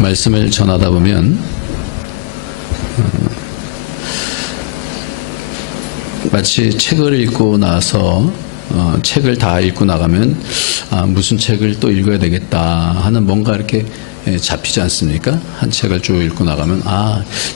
말씀을 전하다 보면 마치 책을 읽고 나서 책을 다 읽고 나가면 무슨 책을 또 읽어야 되겠다 하는 뭔가 이렇게 잡히지 않습니까? 한 책을 쭉 읽고 나가면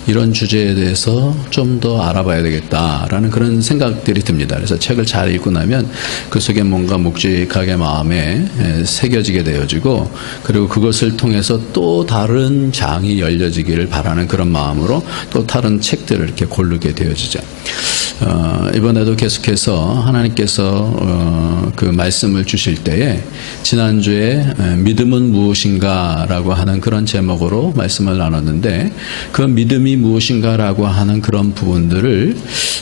이런 주제에 대해서 좀 더 알아봐야 되겠다라는 그런 생각들이 듭니다. 그래서 책을 잘 읽고 나면 그 속에 뭔가 묵직하게 마음에 새겨지게 되어지고, 그리고 그것을 통해서 또 다른 장이 열려지기를 바라는 그런 마음으로 또 다른 책들을 이렇게 고르게 되어지죠. 이번에도 계속해서 하나님께서 그 말씀을 주실 때에 지난주에 믿음은 무엇인가라고 하는 그런 제목으로 말씀을 나눴는데, 그 믿음이 무엇인가라고 하는 그런 부분들을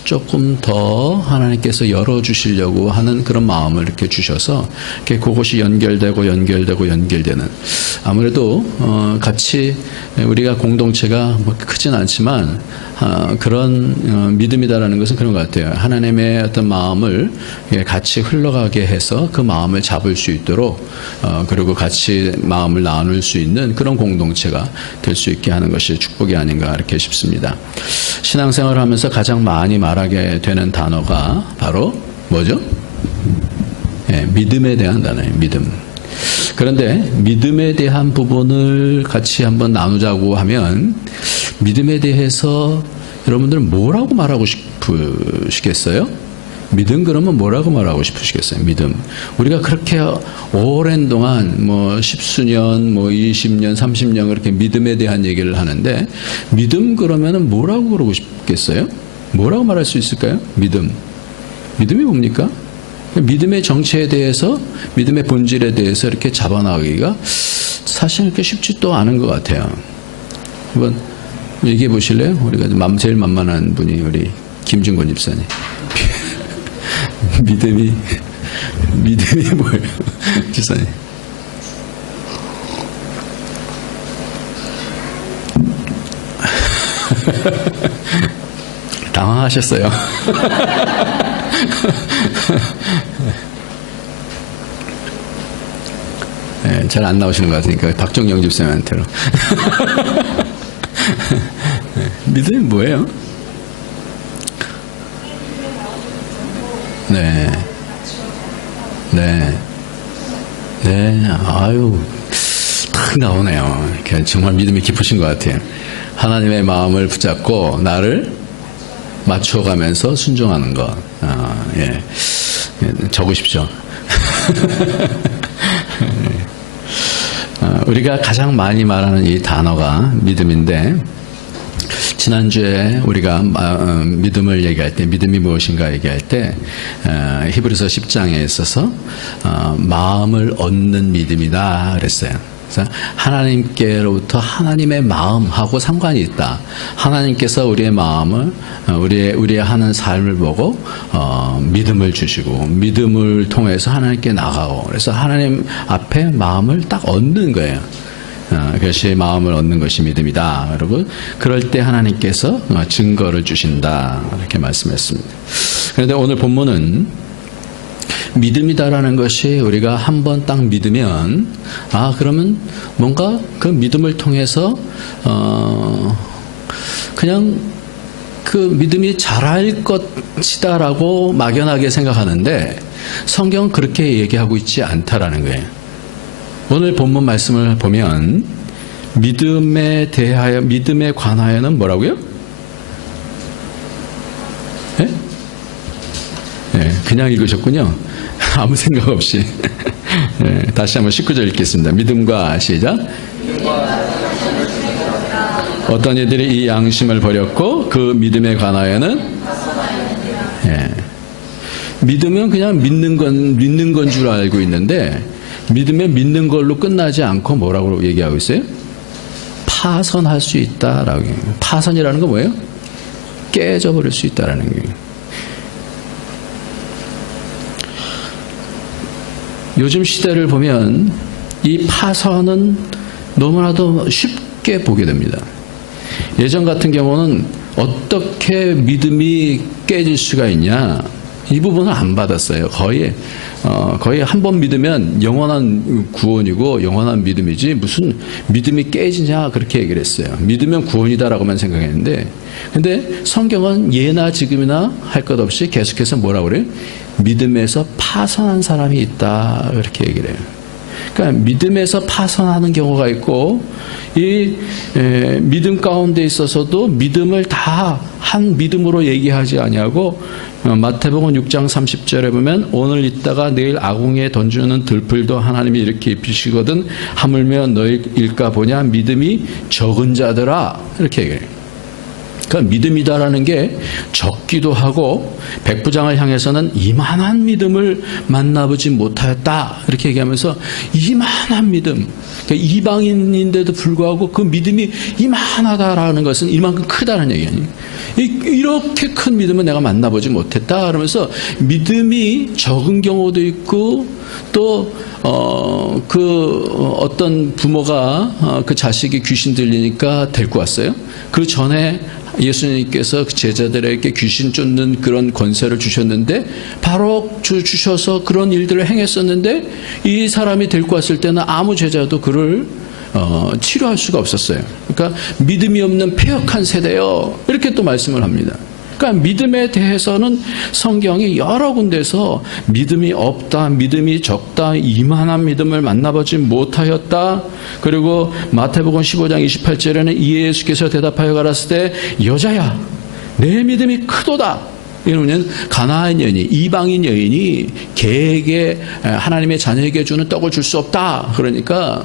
조금 더 하나님께서 열어주시려고 하는 그런 마음을 이렇게 주셔서 이렇게 그것이 연결되는, 아무래도 같이 우리가 공동체가 뭐 크진 않지만 그런 믿음이다라는 것은 그런 것 같아요. 하나님의 어떤 마음을 같이 흘러가게 해서 그 마음을 잡을 수 있도록 그리고 같이 마음을 나눌 수 있는 그런 공동체가 될 수 있게 하는 것이 축복이 아닌가 이렇게 싶습니다. 신앙생활을 하면서 가장 많이 말하게 되는 단어가 바로 뭐죠? 믿음에 대한 단어예요. 믿음. 그런데 믿음에 대한 부분을 같이 한번 나누자고 하면, 믿음에 대해서 여러분들은 뭐라고 말하고 싶으시겠어요? 믿음 그러면 뭐라고 말하고 싶으시겠어요? 믿음. 우리가 그렇게 오랜 동안 뭐 10수년, 뭐 20년, 30년 그렇게 믿음에 대한 얘기를 하는데, 믿음 그러면은 뭐라고 그러고 싶겠어요? 뭐라고 말할 수 있을까요? 믿음. 믿음이 뭡니까? 믿음의 정체에 대해서, 믿음의 본질에 대해서 이렇게 잡아나가기가 사실 그렇게 쉽지도 않은 것 같아요. 한번 얘기해 보실래요? 우리가 제일 만만한 분이 우리 김준권 집사님. 믿음이 뭐예요? 집사님. 당황하셨어요. 네, 잘 안 나오시는 것 같으니까 박정영 집사님한테로. 믿음이 뭐예요? 네. 아유, 딱 나오네요. 정말 믿음이 깊으신 것 같아요. 하나님의 마음을 붙잡고 나를 맞춰가면서 순종하는 것. 적으십시오. 우리가 가장 많이 말하는 이 단어가 믿음인데, 지난주에 우리가 믿음을 얘기할 때, 믿음이 무엇인가 얘기할 때 히브리서 10장에 있어서 마음을 얻는 믿음이다 그랬어요. 그래서 하나님께로부터 하나님의 마음하고 상관이 있다. 하나님께서 우리의 마음을, 우리의 하는 삶을 보고 믿음을 주시고, 믿음을 통해서 하나님께 나가고, 그래서 하나님 앞에 마음을 딱 얻는 거예요. 그것이 마음을 얻는 것이 믿음이다. 그리고 그럴 때 하나님께서 증거를 주신다. 이렇게 말씀했습니다. 그런데 오늘 본문은 믿음이다라는 것이 우리가 한번 딱 믿으면, 그러면 뭔가 그 믿음을 통해서 그냥 그 믿음이 자랄 것이다라고 막연하게 생각하는데, 성경은 그렇게 얘기하고 있지 않다라는 거예요. 오늘 본문 말씀을 보면 믿음에 관하여는 뭐라고요? 그냥 읽으셨군요. 아무 생각 없이. 다시 한번 19절 읽겠습니다. 믿음과 시작. 어떤 이들이 이 양심을 버렸고 그 믿음에 관하여는, 믿으면 그냥 믿는 건 줄 알고 있는데, 믿으면 믿는 걸로 끝나지 않고 뭐라고 얘기하고 있어요? 파선할 수 있다라고. 파선이라는 건 뭐예요? 깨져버릴 수 있다라는 거예요. 요즘 시대를 보면 이 파선은 너무나도 쉽게 보게 됩니다. 예전 같은 경우는 어떻게 믿음이 깨질 수가 있냐, 이 부분을 안 받았어요. 거의 한 번 믿으면 영원한 구원이고 영원한 믿음이지 무슨 믿음이 깨지냐 그렇게 얘기를 했어요. 믿으면 구원이다라고만 생각했는데, 근데 성경은 예나 지금이나 할 것 없이 계속해서 뭐라고 그래요? 믿음에서 파선한 사람이 있다 그렇게 얘기를 해요. 그러니까 믿음에서 파선하는 경우가 있고, 이 믿음 가운데 있어서도 믿음을 다 한 믿음으로 얘기하지 아니하고, 마태복음 6장 30절에 보면 오늘 있다가 내일 아궁이에 던지는 들풀도 하나님이 이렇게 입히시거든 하물며 너희일까 보냐 믿음이 적은 자들아 이렇게 얘기해요. 그러니까 믿음이다라는 게 적기도 하고, 백부장을 향해서는 이만한 믿음을 만나보지 못하였다 이렇게 얘기하면서 이만한 믿음, 그러니까 이방인인데도 불구하고 그 믿음이 이만하다라는 것은 이만큼 크다는 얘기 아니에요. 이렇게 큰 믿음은 내가 만나보지 못했다 그러면서 믿음이 적은 경우도 있고, 또 어떤 부모가 그 자식이 귀신 들리니까 데리고 왔어요. 그 전에 예수님께서 제자들에게 귀신 쫓는 그런 권세를 주셨는데, 바로 주셔서 그런 일들을 행했었는데, 이 사람이 데리고 왔을 때는 아무 제자도 그를 치료할 수가 없었어요. 그러니까 믿음이 없는 패역한 세대요 이렇게 또 말씀을 합니다. 그러니까 믿음에 대해서는 성경이 여러 군데서 믿음이 없다, 믿음이 적다, 이만한 믿음을 만나보지 못하였다. 그리고 마태복음 15장 28절에는 이에 예수께서 대답하여 가라사대 때 여자야 내 믿음이 크도다. 이러면 가나안 여인이, 이방인 여인이 개에게 하나님의 자녀에게 주는 떡을 줄 수 없다. 그러니까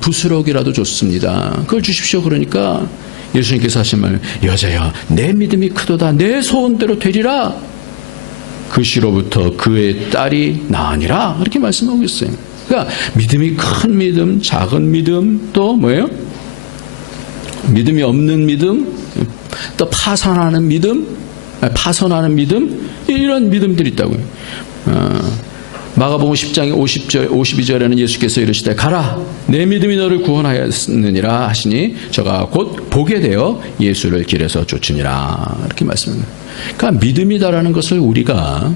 부스럭이라도 좋습니다. 그걸 주십시오. 그러니까 예수님께서 하신 말, 여자여 내 믿음이 크도다, 내 소원대로 되리라. 그 시로부터 그의 딸이 나으니라 이렇게 말씀하고 있어요. 그러니까 믿음이 큰 믿음, 작은 믿음, 또 뭐예요? 믿음이 없는 믿음, 또 파선하는 믿음, 이런 믿음들이 있다고요. 마가복음 10장 52절에는 예수께서 이르시되 가라 내 믿음이 너를 구원하였느니라 하시니 저가 곧 보게 되어 예수를 길에서 쫓으니라 이렇게 말씀합니다. 그러니까 믿음이다라는 것을 우리가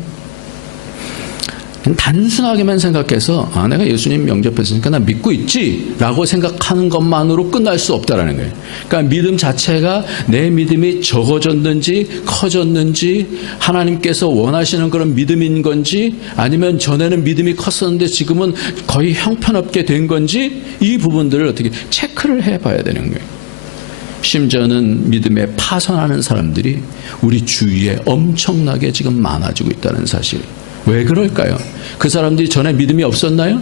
단순하게만 생각해서 내가 예수님 영접했으니까 나 믿고 있지 라고 생각하는 것만으로 끝날 수 없다라는 거예요. 그러니까 믿음 자체가 내 믿음이 적어졌는지 커졌는지, 하나님께서 원하시는 그런 믿음인 건지, 아니면 전에는 믿음이 컸었는데 지금은 거의 형편없게 된 건지, 이 부분들을 어떻게 체크를 해봐야 되는 거예요. 심지어는 믿음에 파선하는 사람들이 우리 주위에 엄청나게 지금 많아지고 있다는 사실. 왜 그럴까요? 그 사람들이 전에 믿음이 없었나요?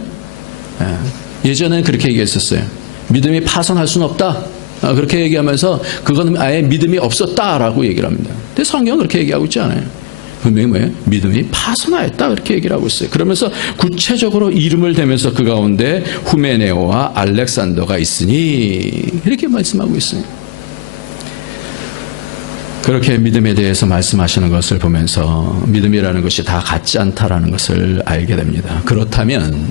예전에는 그렇게 얘기했었어요. 믿음이 파선할 수는 없다. 그렇게 얘기하면서 그거는 아예 믿음이 없었다라고 얘기를 합니다. 근데 성경은 그렇게 얘기하고 있지 않아요. 분명히 뭐예요? 믿음이 파선하였다 그렇게 얘기를 하고 있어요. 그러면서 구체적으로 이름을 대면서 그 가운데 후메네오와 알렉산더가 있으니 이렇게 말씀하고 있어요. 그렇게 믿음에 대해서 말씀하시는 것을 보면서 믿음이라는 것이 다 같지 않다라는 것을 알게 됩니다. 그렇다면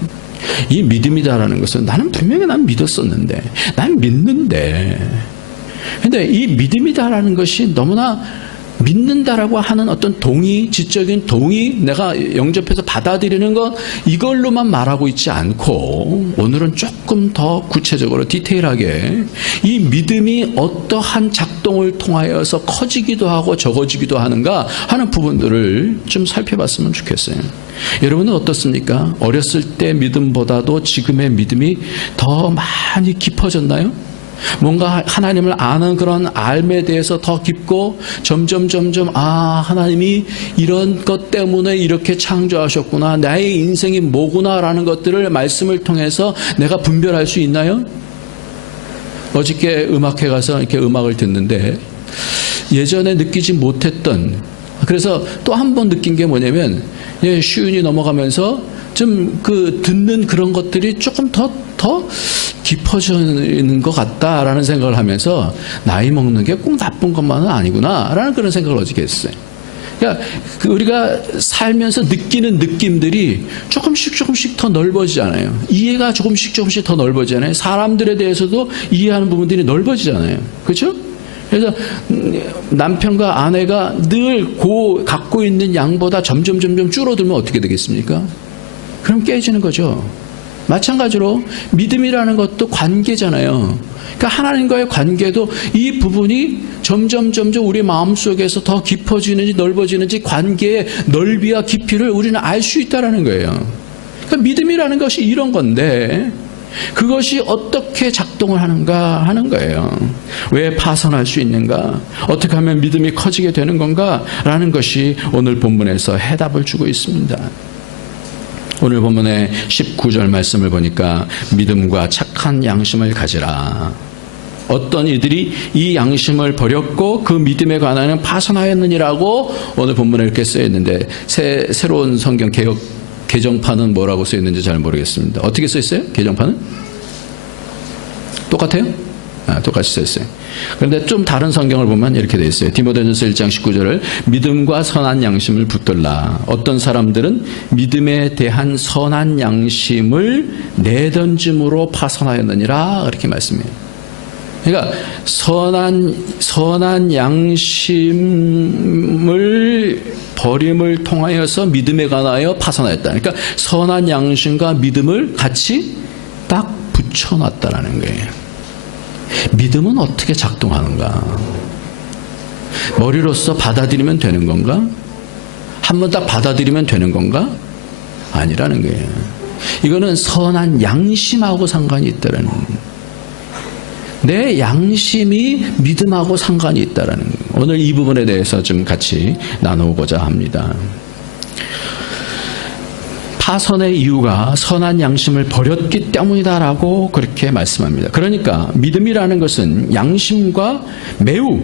이 믿음이다라는 것은 나는 분명히 난 믿었었는데, 난 믿는데, 근데 이 믿음이다라는 것이 너무나 믿는다라고 하는 어떤 동의, 지적인 동의, 내가 영접해서 받아들이는 것, 이걸로만 말하고 있지 않고 오늘은 조금 더 구체적으로 디테일하게 이 믿음이 어떠한 작동을 통하여서 커지기도 하고 적어지기도 하는가 하는 부분들을 좀 살펴봤으면 좋겠어요. 여러분은 어떻습니까? 어렸을 때 믿음보다도 지금의 믿음이 더 많이 깊어졌나요? 뭔가 하나님을 아는 그런 알에 대해서 더 깊고 점점 하나님이 이런 것 때문에 이렇게 창조하셨구나, 나의 인생이 뭐구나라는 것들을 말씀을 통해서 내가 분별할 수 있나요? 어저께 음악회 가서 이렇게 음악을 듣는데 예전에 느끼지 못했던, 그래서 또 한 번 느낀 게 뭐냐면 쉬운이 넘어가면서 좀 듣는 그런 것들이 조금 더 깊어지는 것 같다라는 생각을 하면서 나이 먹는 게 꼭 나쁜 것만은 아니구나라는 그런 생각을 어저께 했어요. 그러니까 우리가 살면서 느끼는 느낌들이 조금씩 더 넓어지잖아요. 이해가 조금씩 더 넓어지잖아요. 사람들에 대해서도 이해하는 부분들이 넓어지잖아요. 그렇죠? 그래서 남편과 아내가 늘 갖고 있는 양보다 점점 줄어들면 어떻게 되겠습니까? 그럼 깨지는 거죠. 마찬가지로 믿음이라는 것도 관계잖아요. 그러니까 하나님과의 관계도 이 부분이 점점 우리 마음속에서 더 깊어지는지 넓어지는지 관계의 넓이와 깊이를 우리는 알 수 있다는 거예요. 그러니까 믿음이라는 것이 이런 건데 그것이 어떻게 작동을 하는가 하는 거예요. 왜 파선할 수 있는가? 어떻게 하면 믿음이 커지게 되는 건가? 라는 것이 오늘 본문에서 해답을 주고 있습니다. 오늘 본문의 19절 말씀을 보니까 믿음과 착한 양심을 가지라. 어떤 이들이 이 양심을 버렸고 그 믿음에 관하여는 파선하였느니라고 오늘 본문에 이렇게 쓰여 있는데 새로운 성경 개정판은 뭐라고 써 있는지 잘 모르겠습니다. 어떻게 써 있어요? 개정판은? 똑같아요? 똑같이 써 있어요. 그런데 좀 다른 성경을 보면 이렇게 되어 있어요. 디모데전서 1장 19절을 믿음과 선한 양심을 붙들라. 어떤 사람들은 믿음에 대한 선한 양심을 내던짐으로 파선하였느니라 이렇게 말씀해요. 그러니까 선한 양심을 버림을 통하여서 믿음에 관하여 파선하였다. 그러니까 선한 양심과 믿음을 같이 딱 붙여놨다라는 거예요. 믿음은 어떻게 작동하는가? 머리로서 받아들이면 되는 건가? 한번 딱 받아들이면 되는 건가? 아니라는 거예요. 이거는 선한 양심하고 상관이 있다라는 거예요. 내 양심이 믿음하고 상관이 있다라는 거예요. 오늘 이 부분에 대해서 좀 같이 나누고자 합니다. 파선의 이유가 선한 양심을 버렸기 때문이다라고 그렇게 말씀합니다. 그러니까 믿음이라는 것은 양심과 매우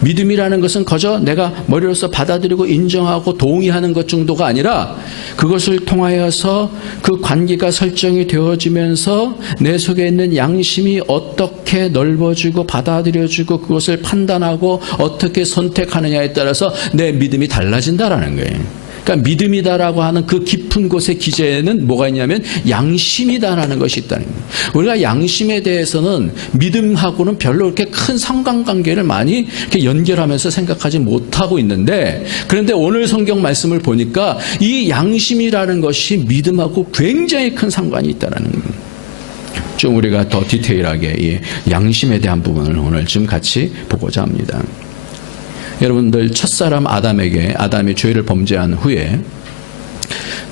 믿음이라는 것은 그저 내가 머리로서 받아들이고 인정하고 동의하는 것 정도가 아니라 그것을 통하여서 그 관계가 설정이 되어지면서 내 속에 있는 양심이 어떻게 넓어지고 받아들여지고 그것을 판단하고 어떻게 선택하느냐에 따라서 내 믿음이 달라진다라는 거예요. 그러니까 믿음이다라고 하는 그 깊은 곳의 기제에는 뭐가 있냐면 양심이다라는 것이 있다는 거예요. 우리가 양심에 대해서는 믿음하고는 별로 그렇게 큰 상관관계를 많이 이렇게 연결하면서 생각하지 못하고 있는데, 그런데 오늘 성경 말씀을 보니까 이 양심이라는 것이 믿음하고 굉장히 큰 상관이 있다는 거예요. 좀 우리가 더 디테일하게 이 양심에 대한 부분을 오늘 좀 같이 보고자 합니다. 여러분들 첫사람 아담이 죄를 범죄한 후에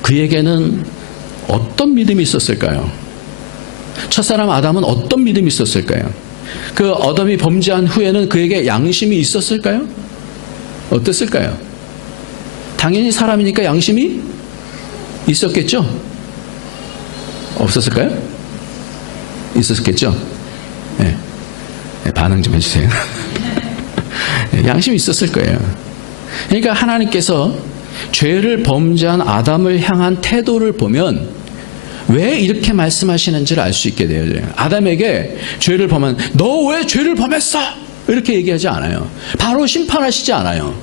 그에게는 어떤 믿음이 있었을까요? 첫사람 아담은 어떤 믿음이 있었을까요? 그 아담이 범죄한 후에는 그에게 양심이 있었을까요? 어땠을까요? 당연히 사람이니까 양심이 있었겠죠? 없었을까요? 있었겠죠? 네. 반응 좀 해주세요. 양심이 있었을 거예요. 그러니까 하나님께서 죄를 범죄한 아담을 향한 태도를 보면 왜 이렇게 말씀하시는지를 알 수 있게 돼요. 아담에게 죄를 범한 너 왜 죄를 범했어? 이렇게 얘기하지 않아요. 바로 심판하시지 않아요.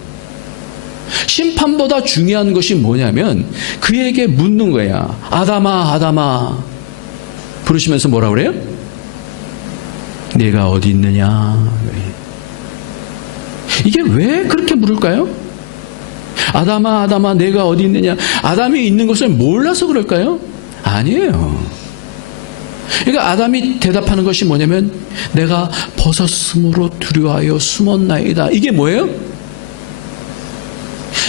심판보다 중요한 것이 뭐냐면 그에게 묻는 거야. 아담아 부르시면서 뭐라 그래요? 네가 어디 있느냐? 이게 왜 그렇게 물을까요? 아담아 내가 어디 있느냐? 아담이 있는 것을 몰라서 그럴까요? 아니에요. 그러니까 아담이 대답하는 것이 뭐냐면 내가 벗었으므로 두려워하여 숨었나이다. 이게 뭐예요?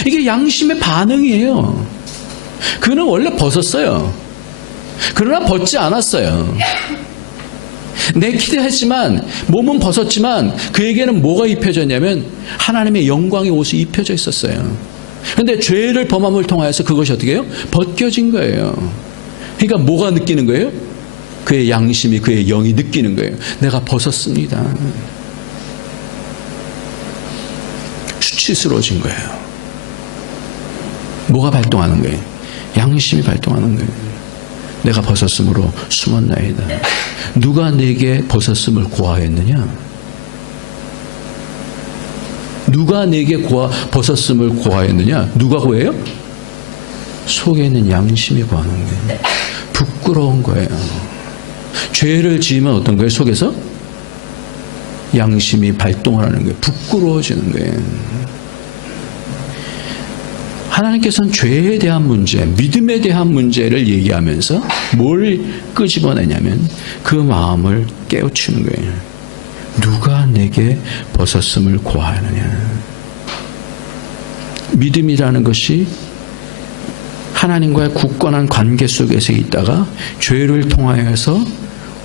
이게 양심의 반응이에요. 그는 원래 벗었어요. 그러나 벗지 않았어요. 내키도 했지만 몸은 벗었지만 그에게는 뭐가 입혀졌냐면 하나님의 영광의 옷이 입혀져 있었어요. 그런데 죄를 범함을 통하여서 그것이 어떻게 해요? 벗겨진 거예요. 그러니까 뭐가 느끼는 거예요? 그의 양심이 그의 영이 느끼는 거예요. 내가 벗었습니다. 수치스러워진 거예요. 뭐가 발동하는 거예요? 양심이 발동하는 거예요. 내가 벗었으므로 숨었나이다. 누가 내게 벗었음을 고하였느냐? 누가 내게 벗었음을 고하였느냐? 누가 고해요? 속에 있는 양심이 고하는 거예요. 부끄러운 거예요. 죄를 지으면 어떤 거예요? 속에서? 양심이 발동을 하는 거예요. 부끄러워지는 거예요. 하나님께서는 죄에 대한 문제, 믿음에 대한 문제를 얘기하면서 뭘 끄집어내냐면 그 마음을 깨우치는 거예요. 누가 내게 벗었음을 고하느냐. 믿음이라는 것이 하나님과의 굳건한 관계 속에서 있다가 죄를 통하여서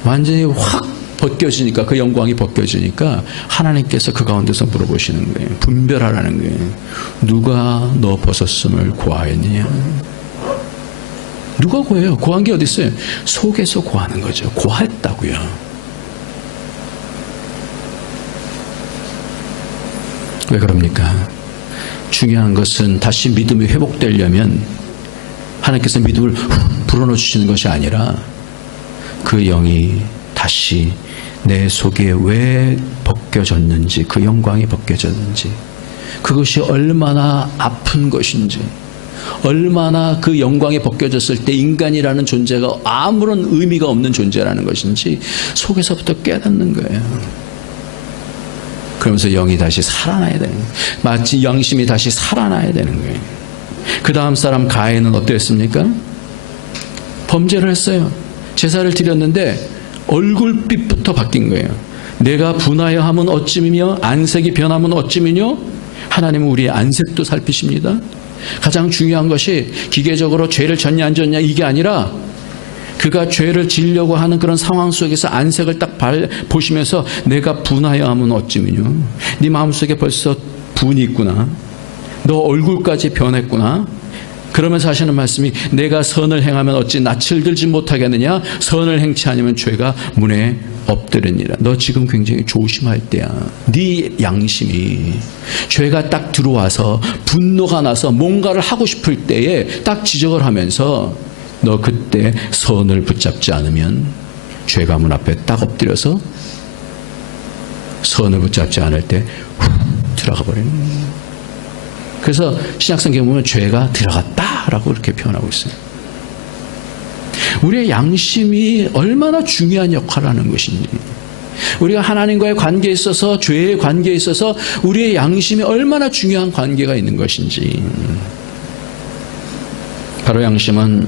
완전히 확 벗겨지니까, 그 영광이 벗겨지니까 하나님께서 그 가운데서 물어보시는 거예요. 분별하라는 거예요. 누가 너 벗었음을 고하였느냐. 누가 고해요? 고한 게 어디 있어요? 속에서 고하는 거죠. 고했다고요. 왜 그럽니까? 중요한 것은 다시 믿음이 회복되려면 하나님께서 믿음을 불어넣어 주시는 것이 아니라 그 영이 다시 내 속에 왜 벗겨졌는지, 그 영광이 벗겨졌는지, 그것이 얼마나 아픈 것인지, 얼마나 그 영광이 벗겨졌을 때 인간이라는 존재가 아무런 의미가 없는 존재라는 것인지 속에서부터 깨닫는 거예요. 그러면서 영이 다시 살아나야 되는 거예요. 마치 양심이 다시 살아나야 되는 거예요. 그 다음 사람 가인은 어땠습니까? 범죄를 했어요. 제사를 드렸는데 얼굴빛부터 바뀐 거예요. 내가 분하여 하면 어찌미며 안색이 변하면 어찌미뇨? 하나님은 우리의 안색도 살피십니다. 가장 중요한 것이 기계적으로 죄를 졌냐 안 졌냐 이게 아니라 그가 죄를 지려고 하는 그런 상황 속에서 안색을 딱 보시면서 내가 분하여 하면 어찌미뇨? 네 마음속에 벌써 분이 있구나. 너 얼굴까지 변했구나. 그러면서 하시는 말씀이 내가 선을 행하면 어찌 낯을 들지 못하겠느냐. 선을 행치 않으면 죄가 문에 엎드리니라. 너 지금 굉장히 조심할 때야. 네 양심이 죄가 딱 들어와서 분노가 나서 뭔가를 하고 싶을 때에 딱 지적을 하면서 너 그때 선을 붙잡지 않으면 죄가 문 앞에 딱 엎드려서 선을 붙잡지 않을 때 훅 들어가 버리는 거예요. 그래서 신약성경에 보면 죄가 들어갔다라고 이렇게 표현하고 있어요. 우리의 양심이 얼마나 중요한 역할을 하는 것인지, 우리가 하나님과의 관계에 있어서, 죄의 관계에 있어서 우리의 양심이 얼마나 중요한 관계가 있는 것인지. 바로 양심은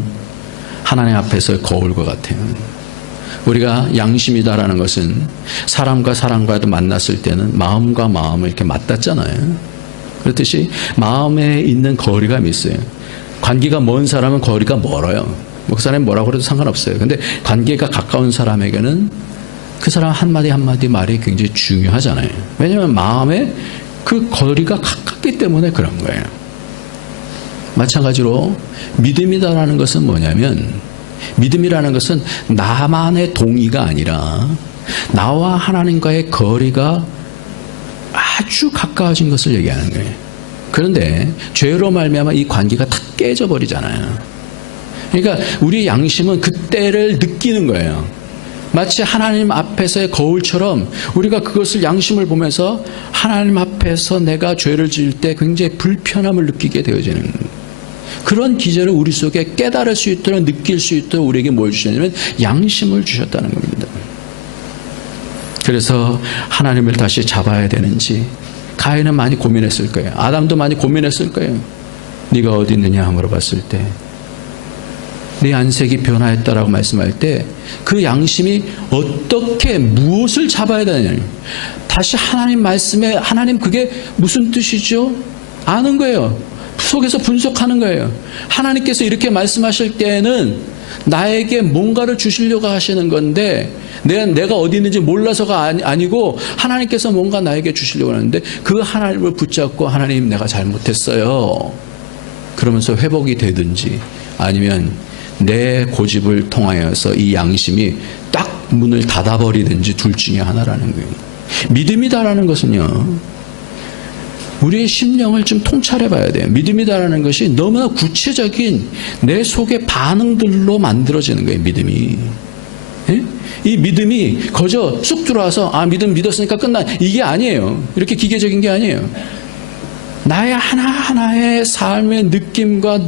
하나님 앞에서 거울과 같아요. 우리가 양심이다라는 것은 사람과 사람과도 만났을 때는 마음과 마음을 이렇게 맞닿잖아요. 그렇듯이 마음에 있는 거리감이 있어요. 관계가 먼 사람은 거리가 멀어요. 뭐 그 사람이 뭐라고 해도 상관없어요. 근데 관계가 가까운 사람에게는 그 사람 한마디 한마디 말이 굉장히 중요하잖아요. 왜냐하면 마음에 그 거리가 가깝기 때문에 그런 거예요. 마찬가지로 믿음이다라는 것은 뭐냐면, 믿음이라는 것은 나만의 동의가 아니라 나와 하나님과의 거리가 아주 가까워진 것을 얘기하는 거예요. 그런데 죄로 말미암아 이 관계가 다 깨져버리잖아요. 그러니까 우리 양심은 그때를 느끼는 거예요. 마치 하나님 앞에서의 거울처럼 우리가 그것을 양심을 보면서 하나님 앞에서 내가 죄를 지을 때 굉장히 불편함을 느끼게 되어지는 그런 기절을 우리 속에 깨달을 수 있도록, 느낄 수 있도록 우리에게 뭘 주셨냐면 양심을 주셨다는 겁니다. 그래서 하나님을 다시 잡아야 되는지 가인은 많이 고민했을 거예요. 아담도 많이 고민했을 거예요. 네가 어디 있느냐 물어봤을 때, 네 안색이 변화했다라고 말씀할 때 그 양심이 어떻게 무엇을 잡아야 되느냐. 다시 하나님 말씀에 하나님 그게 무슨 뜻이죠? 아는 거예요. 속에서 분석하는 거예요. 하나님께서 이렇게 말씀하실 때에는 나에게 뭔가를 주시려고 하시는 건데 내가 어디 있는지 몰라서가 아니고 하나님께서 뭔가 나에게 주시려고 하는데 그 하나님을 붙잡고 하나님 내가 잘못했어요. 그러면서 회복이 되든지 아니면 내 고집을 통하여서 이 양심이 딱 문을 닫아버리든지 둘 중에 하나라는 거예요. 믿음이다라는 것은요, 우리의 심령을 좀 통찰해 봐야 돼요. 믿음이다라는 것이 너무나 구체적인 내 속의 반응들로 만들어지는 거예요. 믿음이. 예? 이 믿음이 거저 쑥 들어와서 믿음 믿었으니까 끝나, 이게 아니에요. 이렇게 기계적인 게 아니에요. 나의 하나하나의 삶의 느낌과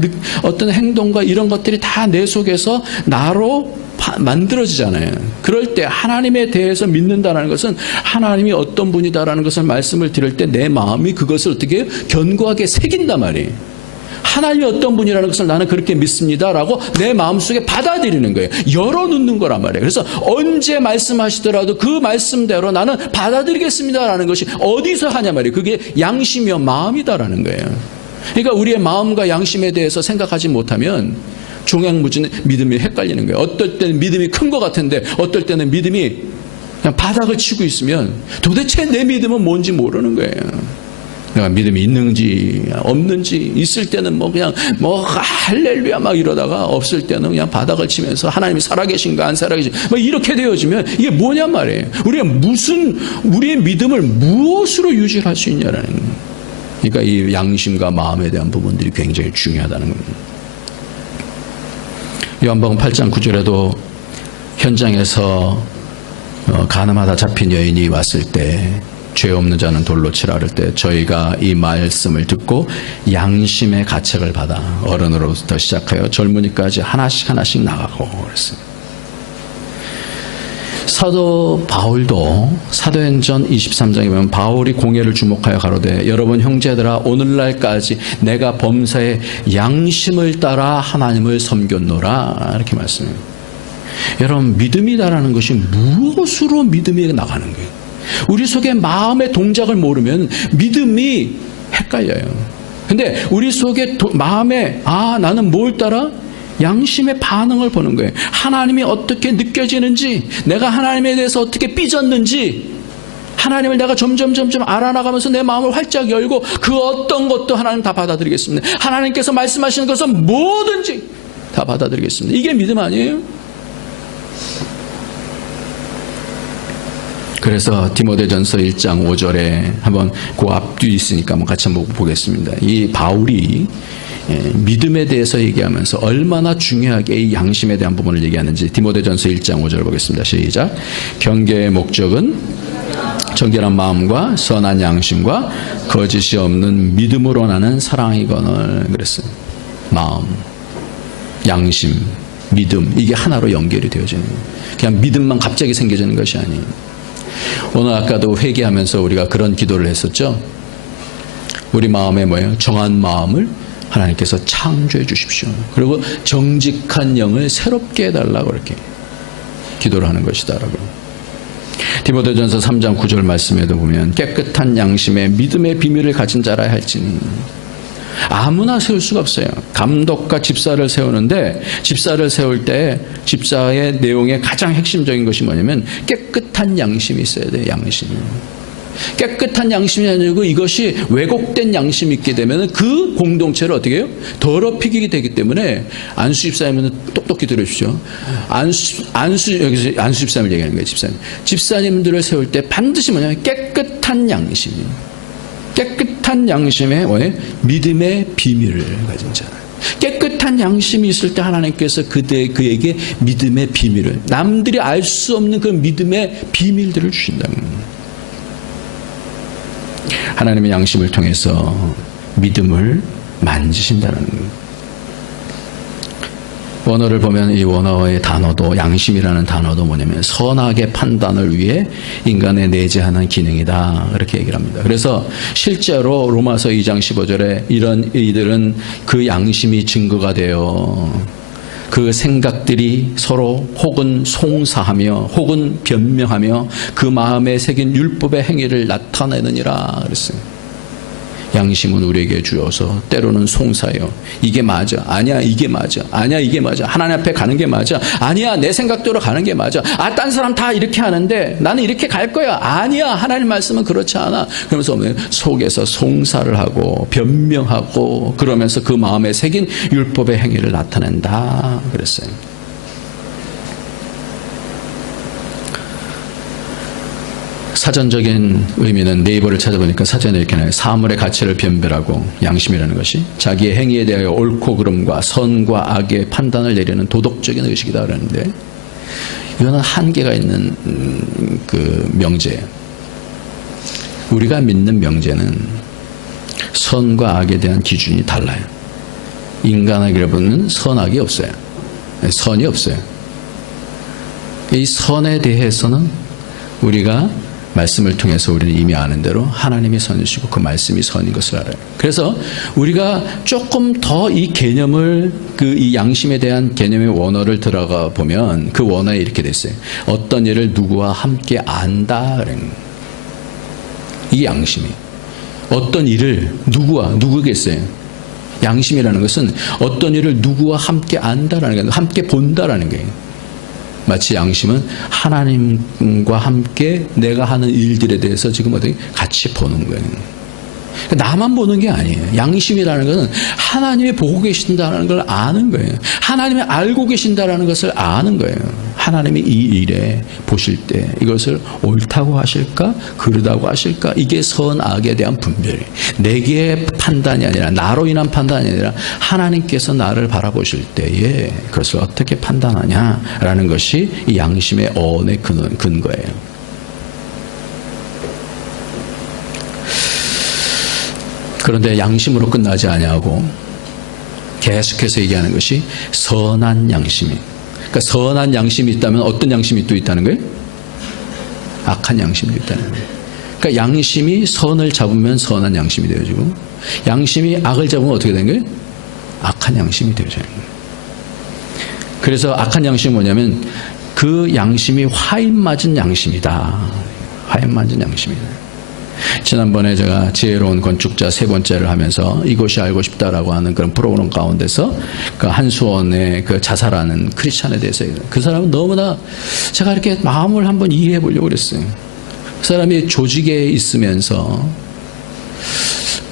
어떤 행동과 이런 것들이 다 내 속에서 나로 만들어지잖아요. 그럴 때 하나님에 대해서 믿는다는 것은 하나님이 어떤 분이다라는 것을 말씀을 드릴 때 내 마음이 그것을 어떻게 해요? 견고하게 새긴단 말이에요. 하나님이 어떤 분이라는 것을 나는 그렇게 믿습니다라고 내 마음속에 받아들이는 거예요. 열어놓는 거란 말이에요. 그래서 언제 말씀하시더라도 그 말씀대로 나는 받아들이겠습니다라는 것이 어디서 하냐 말이에요. 그게 양심이요 마음이다라는 거예요. 그러니까 우리의 마음과 양심에 대해서 생각하지 못하면 종횡무진 믿음이 헷갈리는 거예요. 어떨 때는 믿음이 큰 것 같은데 어떨 때는 믿음이 그냥 바닥을 치고 있으면 도대체 내 믿음은 뭔지 모르는 거예요. 내가 믿음이 있는지 없는지, 있을 때는 뭐 그냥 뭐 할렐루야 막 이러다가 없을 때는 그냥 바닥을 치면서 하나님이 살아계신가 안 살아계신가 뭐 이렇게 되어지면 이게 뭐냔 말이에요. 우리의 믿음을 무엇으로 유지할 수 있냐라는 거예요. 그러니까 이 양심과 마음에 대한 부분들이 굉장히 중요하다는 겁니다. 요한복음 8장 9절에도 현장에서 가늠하다 잡힌 여인이 왔을 때 죄 없는 자는 돌로 치라 할 때 저희가 이 말씀을 듣고 양심의 가책을 받아 어른으로부터 시작하여 젊은이까지 하나씩 나가고 그랬습니다. 사도 바울도 사도행전 23장에 보면 바울이 공회를 주목하여 가로되 여러분 형제들아 오늘날까지 내가 범사에 양심을 따라 하나님을 섬겼노라 이렇게 말씀해요. 여러분 믿음이다라는 것이 무엇으로 믿음이 나가는 거예요. 우리 속에 마음의 동작을 모르면 믿음이 헷갈려요. 근데 우리 속에 마음에 나는 뭘 따라? 양심의 반응을 보는 거예요. 하나님이 어떻게 느껴지는지, 내가 하나님에 대해서 어떻게 삐졌는지, 하나님을 내가 점점 알아나가면서 내 마음을 활짝 열고 그 어떤 것도 하나님 다 받아들이겠습니다. 하나님께서 말씀하시는 것은 뭐든지 다 받아들이겠습니다. 이게 믿음 아니에요? 그래서 디모데전서 1장 5절에 한번 그 앞뒤 있으니까 한번 같이 한번 보겠습니다. 이 바울이 믿음에 대해서 얘기하면서 얼마나 중요하게 이 양심에 대한 부분을 얘기하는지 디모데전서 1장 5절 보겠습니다. 시작. 경계의 목적은 정결한 마음과 선한 양심과 거짓이 없는 믿음으로 나는 사랑이거늘 그랬어요. 마음, 양심, 믿음 이게 하나로 연결이 되어지는 거예요. 그냥 믿음만 갑자기 생겨지는 것이 아니에요. 오늘 아까도 회개하면서 우리가 그런 기도를 했었죠. 우리 마음에 뭐예요? 정한 마음을 하나님께서 창조해 주십시오. 그리고 정직한 영을 새롭게 해달라고 이렇게 기도를 하는 것이다라고. 디모데전서 3장 9절 말씀에도 보면 깨끗한 양심에 믿음의 비밀을 가진 자라 할지니 아무나 세울 수가 없어요. 감독과 집사를 세우는데 집사를 세울 때 집사의 내용의 가장 핵심적인 것이 뭐냐면 깨끗한 양심이 있어야 돼요. 양심이. 깨끗한 양심이 아니고 이것이 왜곡된 양심이 있게 되면 그 공동체를 어떻게 해요? 더럽히게 되기 때문에 안수 집사님은 똑똑히 들으십시오. 여기서 안수 집사님을 얘기하는 거예요. 집사님들을 세울 때 반드시 뭐냐면 깨끗한 양심이에요. 깨끗한 양심에 믿음의 비밀을 가진 자. 깨끗한 양심이 있을 때 하나님께서 그에게 믿음의 비밀을, 남들이 알 수 없는 그 믿음의 비밀들을 주신다는 겁니다. 하나님의 양심을 통해서 믿음을 만지신다는 겁니다. 원어를 보면 이 원어의 단어도 양심이라는 단어도 뭐냐면 선악의 판단을 위해 인간에 내재하는 기능이다 이렇게 얘기를 합니다. 그래서 실제로 로마서 2장 15절에 이런 이들은 그 양심이 증거가 되어 그 생각들이 서로 혹은 송사하며 혹은 변명하며 그 마음에 새긴 율법의 행위를 나타내느니라 그랬어요. 양심은 우리에게 주어서 때로는 송사해요. 이게 맞아. 아니야 이게 맞아. 아니야 이게 맞아. 하나님 앞에 가는 게 맞아. 아니야 내 생각대로 가는 게 맞아. 딴 사람 다 이렇게 하는데 나는 이렇게 갈 거야. 아니야 하나님 말씀은 그렇지 않아. 그러면서 속에서 송사를 하고 변명하고 그러면서 그 마음에 새긴 율법의 행위를 나타낸다 그랬어요. 사전적인 의미는 네이버를 찾아보니까 사전에 이렇게 나와요. 사물의 가치를 변별하고 양심이라는 것이 자기의 행위에 대하여 옳고 그름과 선과 악의 판단을 내리는 도덕적인 의식이다 그러는데 이거는 한계가 있는 그 명제예요. 우리가 믿는 명제는 선과 악에 대한 기준이 달라요. 인간에게 보면 선악이 없어요. 선이 없어요. 이 선에 대해서는 우리가 말씀을 통해서 우리는 이미 아는 대로 하나님이 선이시고 그 말씀이 선인 것을 알아요. 그래서 우리가 조금 더 이 개념을 이 양심에 대한 개념의 원어를 들어가 보면 그 원어에 이렇게 돼 있어요. 어떤 일을 누구와 함께 안다. 이 양심이 어떤 일을 누구겠어요? 양심이라는 것은 어떤 일을 누구와 함께 안다라는 거예요. 함께 본다라는 거예요. 마치 양심은 하나님과 함께 내가 하는 일들에 대해서 지금 어떻게 같이 보는 거예요. 나만 보는 게 아니에요. 양심이라는 것은 하나님이 보고 계신다는 걸 아는 거예요. 하나님이 알고 계신다는 것을 아는 거예요. 하나님이 이 일에 보실 때 이것을 옳다고 하실까 그르다고 하실까, 이게 선악에 대한 분별이에요. 내게 판단이 아니라, 나로 인한 판단이 아니라 하나님께서 나를 바라보실 때에 그것을 어떻게 판단하냐라는 것이 이 양심의 언의 근거예요. 그런데 양심으로 끝나지 아니하고 계속해서 얘기하는 것이 선한 양심이. 그러니까 선한 양심이 있다면 어떤 양심이 또 있다는 거예요? 악한 양심이 있다는 거예요. 그러니까 양심이 선을 잡으면 선한 양심이 되어지고, 양심이 악을 잡으면 어떻게 되는 거예요? 악한 양심이 되어져요. 그래서 악한 양심이 뭐냐면 그 양심이 화인 맞은 양심이다. 화인 맞은 양심이다. 지난번에 제가 지혜로운 건축자 세 번째를 하면서 이것이 알고 싶다라고 하는 그런 프로그램 가운데서 그 한수원의 그 자살하는 크리스찬에 대해서, 그 사람은 너무나 제가 이렇게 마음을 한번 이해해 보려고 그랬어요. 그 사람이 조직에 있으면서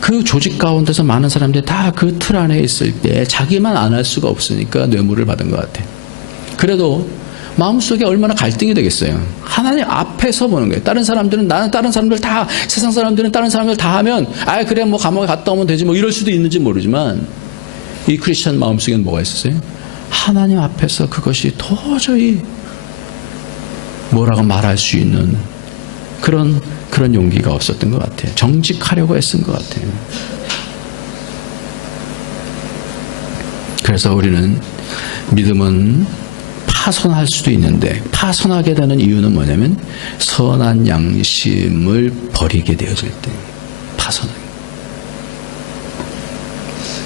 그 조직 가운데서 많은 사람들이 다 그 틀 안에 있을 때 자기만 안 할 수가 없으니까 뇌물을 받은 것 같아요. 그래도 마음속에 얼마나 갈등이 되겠어요. 하나님 앞에서 보는 거예요. 다른 사람들은, 나는 다른 사람들 다, 세상 사람들은 다른 사람들 다 하면 그래 뭐 감옥에 갔다 오면 되지 뭐 이럴 수도 있는지 모르지만, 이 크리스천 마음속에는 뭐가 있었어요? 하나님 앞에서 그것이 도저히 뭐라고 말할 수 있는 그런 용기가 없었던 것 같아요. 정직하려고 애쓴 것 같아요. 그래서 우리는 믿음은 파손할 수도 있는데, 파손하게 되는 이유는 뭐냐면 선한 양심을 버리게 되어질 때 파손하게.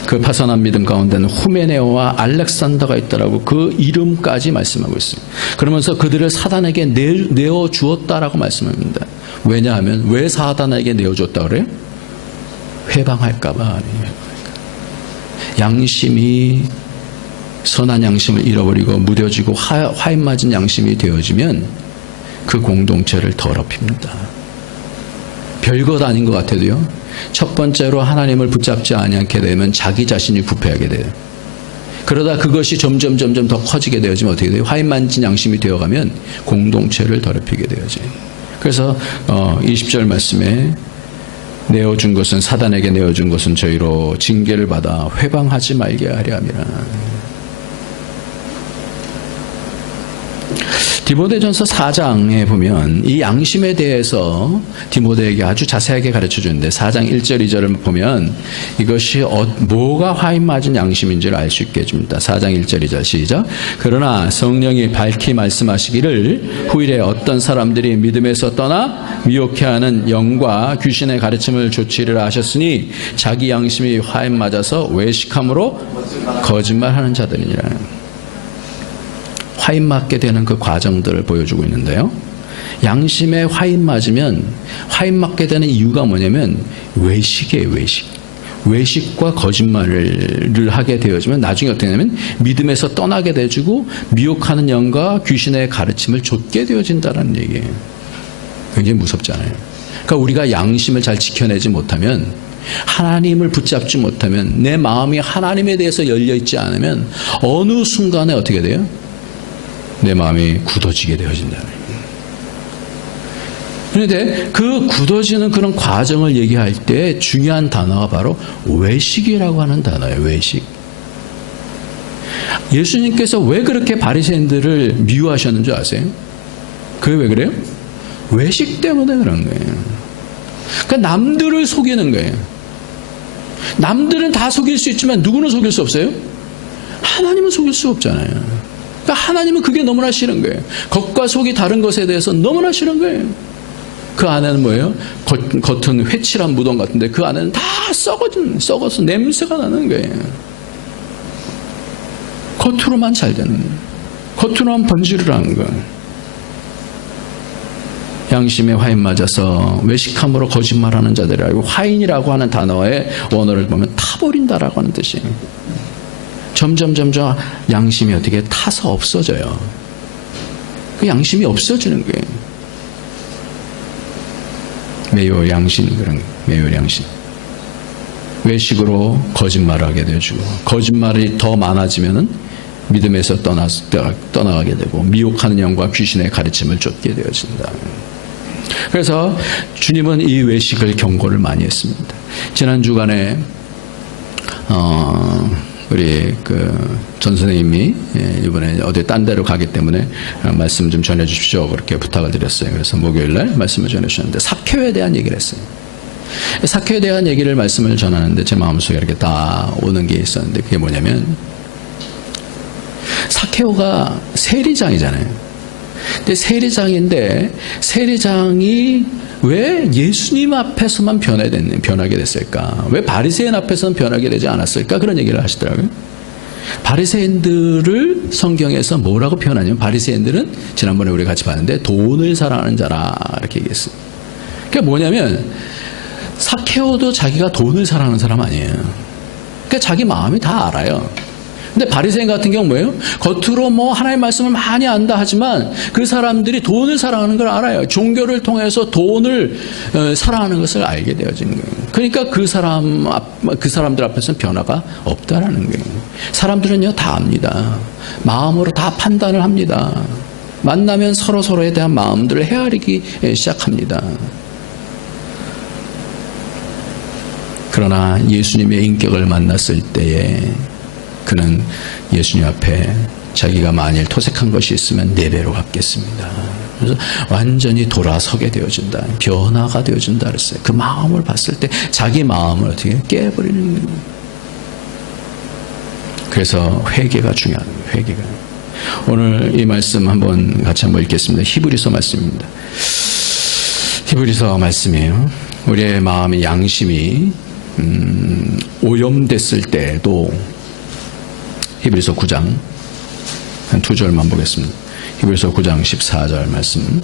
그 파손한 믿음 가운데는 후메네오와 알렉산더가 있더라고 그 이름까지 말씀하고 있어요. 그러면서 그들을 사단에게 내어주었다라고 말씀합니다. 왜냐하면 왜 사단에게 내어줬다 그래요? 회방할까 봐. 양심이 선한 양심을 잃어버리고 무뎌지고 화인 맞은 양심이 되어지면 그 공동체를 더럽힙니다. 별것 아닌 것 같아도요, 첫 번째로 하나님을 붙잡지 않게 되면 자기 자신이 부패하게 돼요. 그러다 그것이 점점 더 커지게 되어지면 어떻게 돼요? 화인 맞은 양심이 되어가면 공동체를 더럽히게 되어져요. 그래서 20절 말씀에 내어준 것은, 사단에게 내어준 것은 저희로 징계를 받아 회방하지 말게 하려 함이라. 디모데전서 4장에 보면 이 양심에 대해서 디모데에게 아주 자세하게 가르쳐 주는데, 4장 1절 2절을 보면 이것이 뭐가 화인 맞은 양심인지를 알 수 있게 해줍니다. 4장 1절 2절 시작. 그러나 성령이 밝히 말씀하시기를 후일에 어떤 사람들이 믿음에서 떠나 미혹해하는 영과 귀신의 가르침을 좋지를 하셨으니 자기 양심이 화인 맞아서 외식함으로 거짓말하는 자들이니라. 화인 맞게 되는 그 과정들을 보여주고 있는데요. 양심에 화인 맞으면, 화인 맞게 되는 이유가 뭐냐면 외식이에요. 외식과 거짓말을 하게 되어지면 나중에 어떻게 되냐면 믿음에서 떠나게 되어지고 미혹하는 영과 귀신의 가르침을 좇게 되어진다는 얘기예요. 굉장히 무섭잖아요. 그러니까 우리가 양심을 잘 지켜내지 못하면, 하나님을 붙잡지 못하면, 내 마음이 하나님에 대해서 열려있지 않으면 어느 순간에 어떻게 돼요? 내 마음이 굳어지게 되어진다는 거예요. 그런데 그 굳어지는 그런 과정을 얘기할 때 중요한 단어가 바로 외식이라고 하는 단어예요. 외식. 예수님께서 왜 그렇게 바리새인들을 미워하셨는 줄 아세요? 그게 왜 그래요? 외식 때문에 그런 거예요. 그러니까 남들을 속이는 거예요. 남들은 다 속일 수 있지만 누구는 속일 수 없어요? 하나님은 속일 수 없잖아요. 그러니까 하나님은 그게 너무나 싫은 거예요. 겉과 속이 다른 것에 대해서 너무나 싫은 거예요. 그 안에는 뭐예요? 겉은 회칠한 무덤 같은데 그 안에는 다 썩어서 냄새가 나는 거예요. 겉으로만 잘 되는 거예요. 겉으로만 번지를 하는 거예요. 양심의 화인 맞아서 외식함으로 거짓말하는 자들이라고, 화인이라고 하는 단어의 원어를 보면 타버린다라고 하는 뜻이에요. 점점 양심이 어떻게 타서 없어져요. 그 양심이 없어지는 거예요. 매요 양심, 그런 매요 양심. 외식으로 거짓말을 하게 되어지고, 거짓말이 더 많아지면은 믿음에서 떠나가게 되고, 미혹하는 영과 귀신의 가르침을 쫓게 되어진다. 그래서 주님은 이 외식을 경고를 많이 했습니다. 지난 주간에 우리 전 선생님이 이번에 어디 딴 데로 가기 때문에 말씀 좀 전해 주십시오, 그렇게 부탁을 드렸어요. 그래서 목요일날 말씀을 전해 주셨는데 사케오에 대한 얘기를 했어요. 사케오에 대한 얘기를 말씀을 전하는데 제 마음속에 이렇게 딱 오는 게 있었는데, 그게 뭐냐면 사케오가 세리장이잖아요. 근데 세리장인데 세리장이 왜 예수님 앞에서만 변하게 됐을까? 왜 바리새인 앞에서는 변하게 되지 않았을까? 그런 얘기를 하시더라고요. 바리새인들을 성경에서 뭐라고 표현하냐면, 바리새인들은 지난번에 우리 같이 봤는데 돈을 사랑하는 자라 이렇게 얘기했어요. 그게 뭐냐면 사케오도 자기가 돈을 사랑하는 사람 아니에요. 그러니까 자기 마음이 다 알아요. 근데 바리새인 같은 경우 뭐예요? 겉으로 뭐 하나님의 말씀을 많이 안다 하지만 그 사람들이 돈을 사랑하는 걸 알아요. 종교를 통해서 돈을 사랑하는 것을 알게 되어진 거예요. 그러니까 그 사람들 앞에서는 변화가 없다라는 거예요. 사람들은요 다 압니다. 마음으로 다 판단을 합니다. 만나면 서로에 대한 마음들을 헤아리기 시작합니다. 그러나 예수님의 인격을 만났을 때에 그는 예수님 앞에 자기가 만일 토색한 것이 있으면 4배로 갚겠습니다. 그래서 완전히 돌아서게 되어진다. 변화가 되어진다 그랬어요. 그 마음을 봤을 때 자기 마음을 어떻게 깨버리는 거예요. 그래서 회개가 중요한 거예요. 회개가. 오늘 이 말씀 같이 한번 읽겠습니다. 히브리서 말씀입니다. 히브리서 말씀이에요. 우리의 마음의 양심이 오염됐을 때도, 히브리서 9장 한 2절만 보겠습니다. 히브리서 9장 14절 말씀.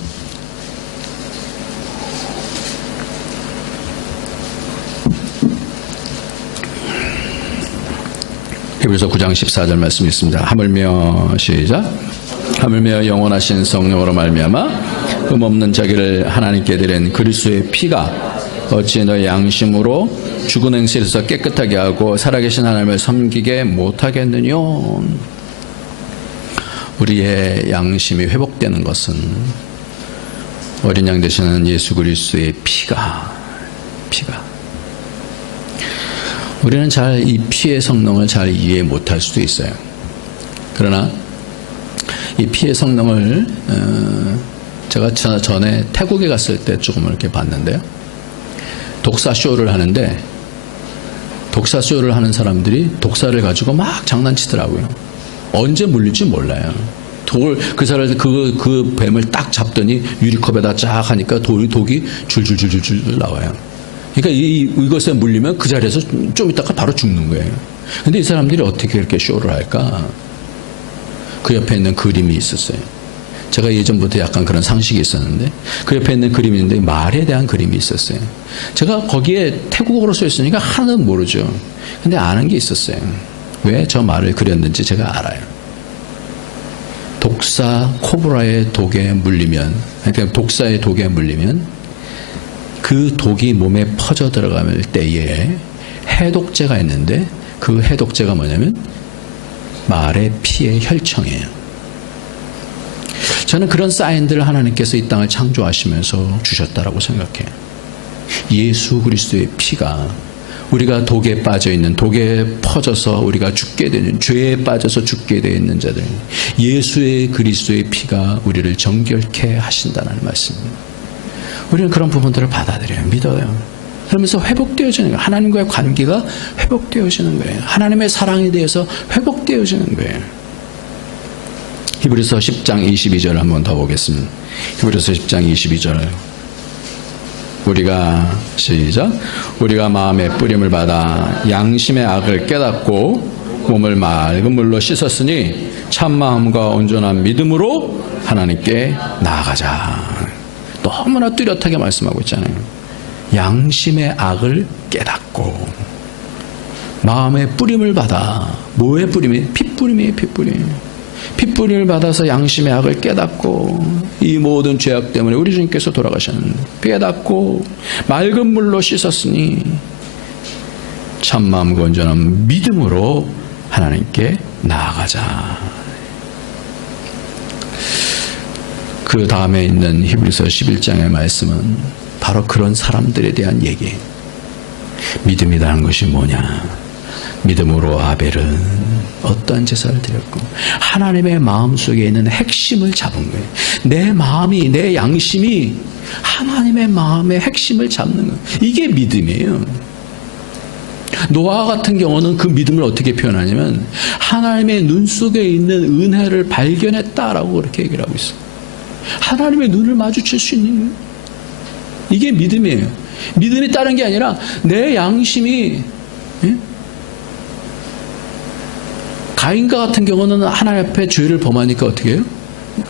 히브리서 9장 14절 말씀이 있습니다. 하물며 시작. 하물며 영원하신 성령으로 말미암아 흠없는 자기를 하나님께 드린 그리스도의 피가 어찌 너의 양심으로 죽은 행실에서 깨끗하게 하고 살아계신 하나님을 섬기게 못하겠느뇨. 우리의 양심이 회복되는 것은 어린 양 되시는 예수 그리스도의 피가 우리는 잘 이 피의 성능을 잘 이해 못할 수도 있어요. 그러나 이 피의 성능을 제가 전에 태국에 갔을 때 조금 이렇게 봤는데요. 독사쇼를 하는데, 독사쇼를 하는 사람들이 독사를 가지고 막 장난치더라고요. 언제 물릴지 몰라요. 그 뱀을 딱 잡더니 유리컵에다 쫙 하니까 독이 줄줄줄줄 나와요. 그러니까 이것에 물리면 그 자리에서 좀 있다가 바로 죽는 거예요. 근데 이 사람들이 어떻게 이렇게 쇼를 할까? 그 옆에 있는 그림이 있었어요. 제가 예전부터 약간 그런 상식이 있었는데, 그 옆에 있는 그림이 있는데 말에 대한 그림이 있었어요. 제가 거기에 태국어로 써 있으니까 하나는 모르죠. 근데 아는 게 있었어요. 왜 저 말을 그렸는지 제가 알아요. 코브라의 독에 물리면, 그러니까 독사의 독에 물리면 그 독이 몸에 퍼져 들어갈 때에 해독제가 있는데, 그 해독제가 뭐냐면 말의 피의 혈청이에요. 저는 그런 사인들을 하나님께서 이 땅을 창조하시면서 주셨다라고 생각해요. 예수 그리스도의 피가 우리가 독에 빠져 있는, 독에 퍼져서 우리가 죽게 되는, 죄에 빠져서 죽게 되어 있는 자들, 예수의 그리스도의 피가 우리를 정결케 하신다는 말씀입니다. 우리는 그런 부분들을 받아들여요. 믿어요. 그러면서 회복되어지는 거예요. 하나님과의 관계가 회복되어지는 거예요. 하나님의 사랑에 대해서 회복되어지는 거예요. 히브리서 10장 22절 한번 더 보겠습니다. 히브리서 10장 22절. 우리가 시작. 우리가 마음의 뿌림을 받아 양심의 악을 깨닫고 몸을 맑은 물로 씻었으니 참마음과 온전한 믿음으로 하나님께 나아가자. 너무나 뚜렷하게 말씀하고 있잖아요. 양심의 악을 깨닫고 마음의 뿌림을 받아. 뭐의 뿌림이? 핏뿌림이에요. 핏뿌림. 핏뿌림을 받아서 양심의 악을 깨닫고 이 모든 죄악 때문에 우리 주님께서 돌아가셨는데 깨닫고 맑은 물로 씻었으니 참마음과 온전한 믿음으로 하나님께 나아가자. 그 다음에 있는 히브리서 11장의 말씀은 바로 그런 사람들에 대한 얘기예요. 믿음이라는 것이 뭐냐? 믿음으로 아벨은 어떠한 제사를 드렸고 하나님의 마음속에 있는 핵심을 잡은 거예요. 내 마음이, 내 양심이 하나님의 마음의 핵심을 잡는 거예요. 이게 믿음이에요. 노아 같은 경우는 그 믿음을 어떻게 표현하냐면 하나님의 눈 속에 있는 은혜를 발견했다라고 그렇게 얘기를 하고 있어요. 하나님의 눈을 마주칠 수 있는 거예요. 이게 믿음이에요. 믿음이 다른 게 아니라 내 양심이, 가인과 같은 경우는 하나님 앞에 죄를 범하니까 어떻게 해요?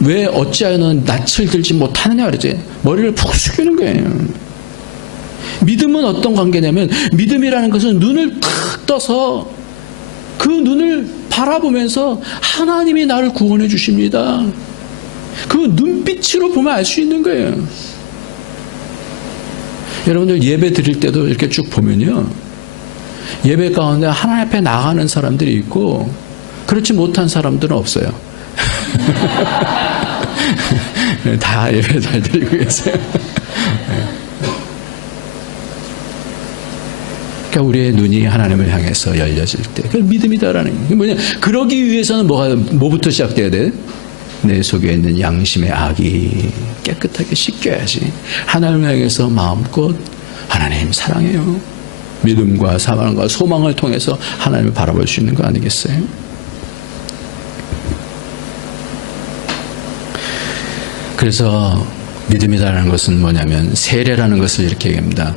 왜 어찌하여 너는 낯을 들지 못하느냐 그러지? 머리를 푹 숙이는 거예요. 믿음은 어떤 관계냐면 믿음이라는 것은 눈을 탁 떠서 그 눈을 바라보면서 하나님이 나를 구원해 주십니다. 그 눈빛으로 보면 알 수 있는 거예요. 여러분들 예배 드릴 때도 이렇게 쭉 보면요, 예배 가운데 하나님 앞에 나가는 사람들이 있고 그렇지 못한 사람들은 없어요. 다 예배 잘 드리고 계세요. 그러니까 우리의 눈이 하나님을 향해서 열려질 때 그 믿음이다라는 게 뭐냐? 그러기 위해서는 뭐부터 시작돼야 돼? 내 속에 있는 양심의 악이 깨끗하게 씻겨야지. 하나님을 향해서 마음껏 하나님 사랑해요. 믿음과 사랑과 소망을 통해서 하나님을 바라볼 수 있는 거 아니겠어요? 그래서 믿음이라는 것은 뭐냐면 세례라는 것을 이렇게 얘기합니다.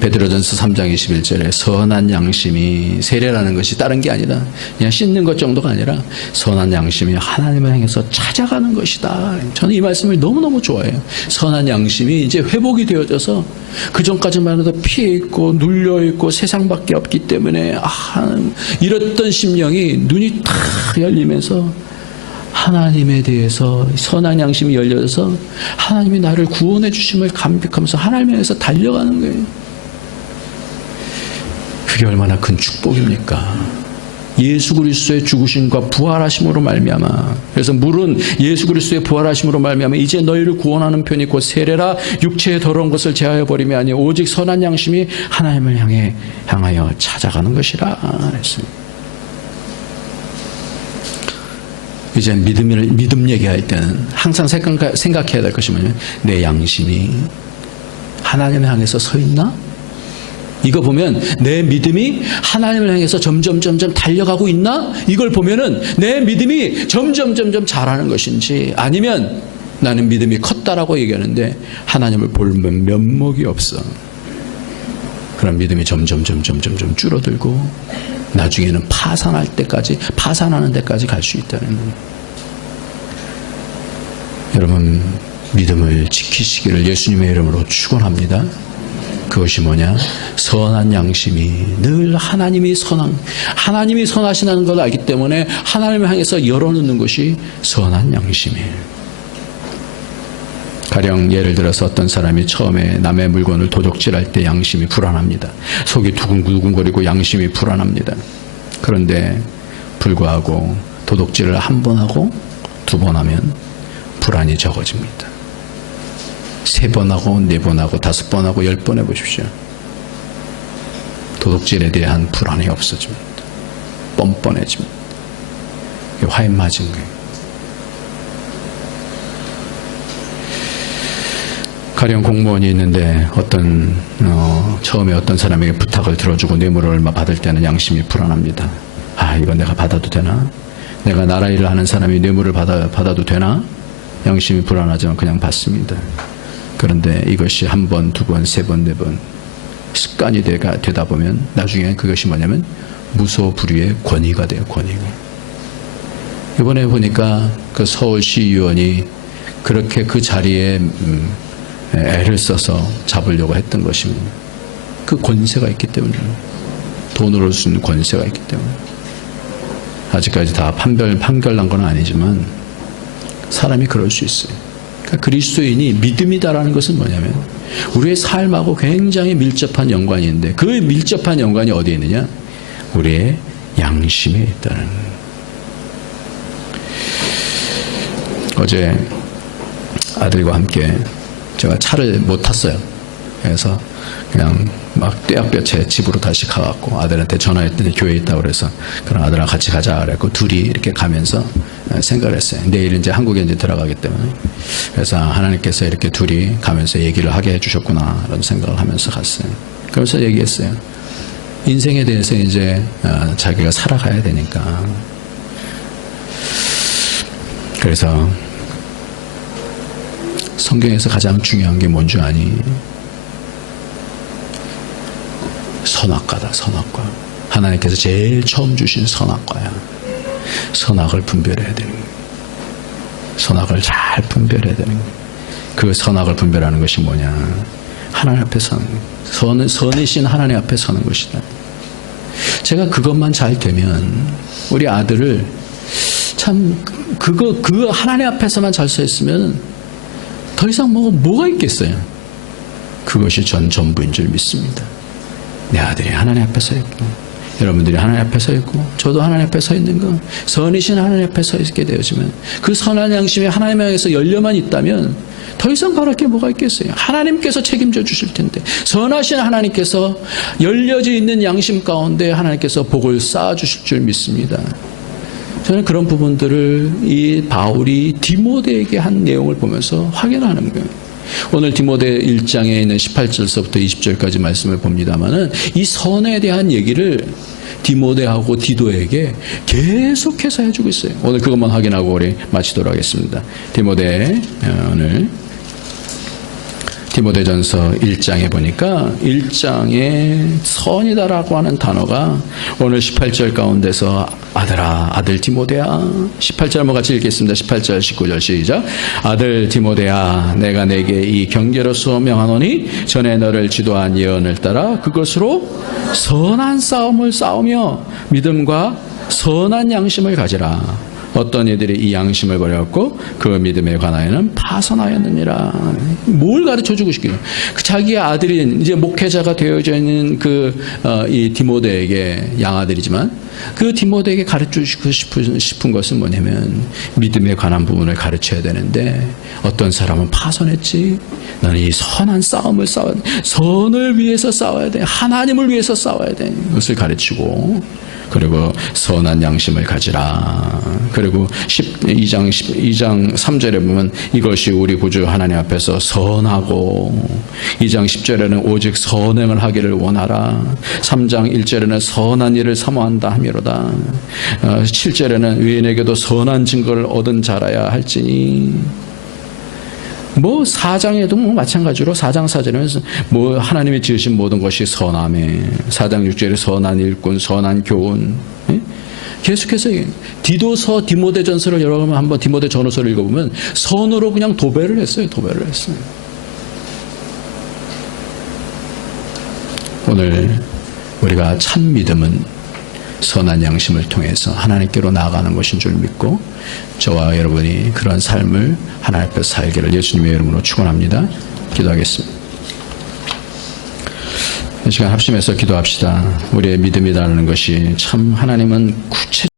베드로전서 3장 21절에 선한 양심이, 세례라는 것이 다른 게 아니라 그냥 씻는 것 정도가 아니라 선한 양심이 하나님을 향해서 찾아가는 것이다. 저는 이 말씀을 너무너무 좋아해요. 선한 양심이 이제 회복이 되어져서 그전까지만 해도 피해 있고 눌려 있고 세상밖에 없기 때문에 이랬던 심령이 눈이 탁 열리면서 하나님에 대해서 선한 양심이 열려서 하나님이 나를 구원해 주심을 감격하면서 하나님에 대해서 달려가는 거예요. 그게 얼마나 큰 축복입니까? 예수 그리스도의 죽으심과 부활하심으로 말미암아, 그래서 물은 예수 그리스도의 부활하심으로 말미암아 이제 너희를 구원하는 편이 곧 세례라 육체의 더러운 것을 제하여 버림이 아니요 오직 선한 양심이 하나님을 향하여 찾아가는 것이라 했습니다. 이제 믿음 얘기할 때는 항상 생각해야 될 것이 뭐냐면 내 양심이 하나님을 향해서 서 있나? 이거 보면 내 믿음이 하나님을 향해서 점점 달려가고 있나? 이걸 보면은 내 믿음이 점점 자라는 것인지, 아니면 나는 믿음이 컸다라고 얘기하는데 하나님을 볼 면목이 없어. 그런 믿음이 점점 줄어들고 나중에는 파산하는 데까지 갈 수 있다는 거예요. 여러분, 믿음을 지키시기를 예수님의 이름으로 축원합니다. 그것이 뭐냐? 선한 양심이 늘 하나님이 선하시다는 걸 알기 때문에 하나님을 향해서 열어놓는 것이 선한 양심이에요. 가령 예를 들어서 어떤 사람이 처음에 남의 물건을 도둑질할 때 양심이 불안합니다. 속이 두근두근거리고 양심이 불안합니다. 그런데 불구하고 도둑질을 한 번 하고 두 번 하면 불안이 적어집니다. 3번 하고 4번 하고 5번 하고 10번 해보십시오. 도둑질에 대한 불안이 없어집니다. 뻔뻔해집니다. 화인 맞은 거예요. 가령 공무원이 있는데 처음에 어떤 사람에게 부탁을 들어주고 뇌물을 얼마 받을 때는 양심이 불안합니다. 이거 내가 받아도 되나? 내가 나라 일을 하는 사람이 뇌물을 받아도 되나? 양심이 불안하지만 그냥 받습니다. 그런데 이것이 한 번, 두 번, 세 번, 네 번 습관이 되다 보면 나중에 그것이 뭐냐면 무소불위의 권위가 돼요. 권위가. 이번에 보니까 그 서울시의원이 그렇게 그 자리에 애를 써서 잡으려고 했던 것이 그 권세가 있기 때문에, 돈으로 줄 수 있는 권세가 있기 때문에. 아직까지 다 판결난 건 아니지만 사람이 그럴 수 있어요. 그러니까 그리스도인이 믿음이다라는 것은 뭐냐면 우리의 삶하고 굉장히 밀접한 연관이 있는데, 그 밀접한 연관이 어디에 있느냐? 우리의 양심에 있다는 거예요. 어제 아들과 함께 제가 차를 못 탔어요. 그래서 그냥 막 떼약볕에 집으로 다시 가갖고 아들한테 전화했더니 교회에 있다고 그래서 그럼 아들랑 같이 가자 그랬고 둘이 이렇게 가면서 생각을 했어요. 내일 이제 한국에 이제 들어가기 때문에. 그래서 하나님께서 이렇게 둘이 가면서 얘기를 하게 해주셨구나 이런 생각을 하면서 갔어요. 그러면서 얘기했어요. 인생에 대해서 이제 자기가 살아가야 되니까. 그래서 성경에서 가장 중요한 게 뭔 줄 아니? 선악과다. 선악과. 하나님께서 제일 처음 주신 선악과야. 선악을 분별해야 되는 거예요. 선악을 잘 분별해야 되는 거예요. 그 선악을 분별하는 것이 뭐냐? 하나님 앞에 서는 거예요. 선이신 하나님 앞에 서는 것이다. 제가 그것만 잘 되면 우리 아들을 참 그 하나님 앞에서만 잘 서 있으면 더 이상 뭐가 있겠어요? 그것이 전 전부인 줄 믿습니다. 내 아들이 하나님 앞에 서 있고, 여러분들이 하나님 앞에 서 있고, 저도 하나님 앞에 서 있는 거, 선이신 하나님 앞에 서 있게 되어지면 그 선한 양심이 하나님 향해서 열려만 있다면 더 이상 바랄 게 뭐가 있겠어요? 하나님께서 책임져 주실 텐데, 선하신 하나님께서 열려져 있는 양심 가운데 하나님께서 복을 쌓아 주실 줄 믿습니다. 저는 그런 부분들을 이 바울이 디모데에게 한 내용을 보면서 확인하는 거예요. 오늘 디모데 1장에 있는 18절서부터 20절까지 말씀을 봅니다만은 이 선에 대한 얘기를 디모데하고 디도에게 계속해서 해주고 있어요. 오늘 그것만 확인하고 우리 마치도록 하겠습니다. 오늘 디모데전서 1장에 보니까 1장에 선이다라고 하는 단어가 오늘 18절 가운데서 아들아, 아들 디모데야. 18절 한번 같이 읽겠습니다. 18절, 19절 시작. 아들 디모데야, 내가 내게 이 경계로서 명하노니 전에 너를 지도한 예언을 따라 그것으로 선한 싸움을 싸우며 믿음과 선한 양심을 가지라. 어떤 이들이 이 양심을 버렸고 그 믿음에 관하여는 파선하였느니라. 뭘 가르쳐주고 싶기는? 자기의 아들인 이제 목회자가 되어져 있는 이 디모데에게 양아들이지만 그 디모데에게 가르쳐주고 싶은 것은 뭐냐면 믿음에 관한 부분을 가르쳐야 되는데 어떤 사람은 파선했지. 너는 이 선한 싸움을 싸워야 돼. 선을 위해서 싸워야 돼. 하나님을 위해서 싸워야 돼. 그것을 가르치고 그리고 선한 양심을 가지라. 그리고 2장 3절에 보면 이것이 우리 구주 하나님 앞에서 선하고, 2장 10절에는 오직 선행을 하기를 원하라. 3장 1절에는 선한 일을 사모한다 하미로다. 7절에는 의인에게도 선한 증거를 얻은 자라야 할지니. 4장에도 마찬가지로 4장 4절에는 하나님이 지으신 모든 것이 선함에, 4장 6절에 선한 일꾼, 선한 교훈. 계속해서 디도서, 디모데전서를 여러분 한번 디모데 전후서를 읽어보면 선으로 그냥 도배를 했어요. 도배를 했어요. 오늘 우리가 참 믿음은 선한 양심을 통해서 하나님께로 나아가는 것인 줄 믿고 저와 여러분이 그런 삶을 하나님 앞에서 살기를 예수님의 이름으로 축원합니다. 기도하겠습니다. 이 시간 합심해서 기도합시다. 우리의 믿음이라는 것이 참 하나님은 구체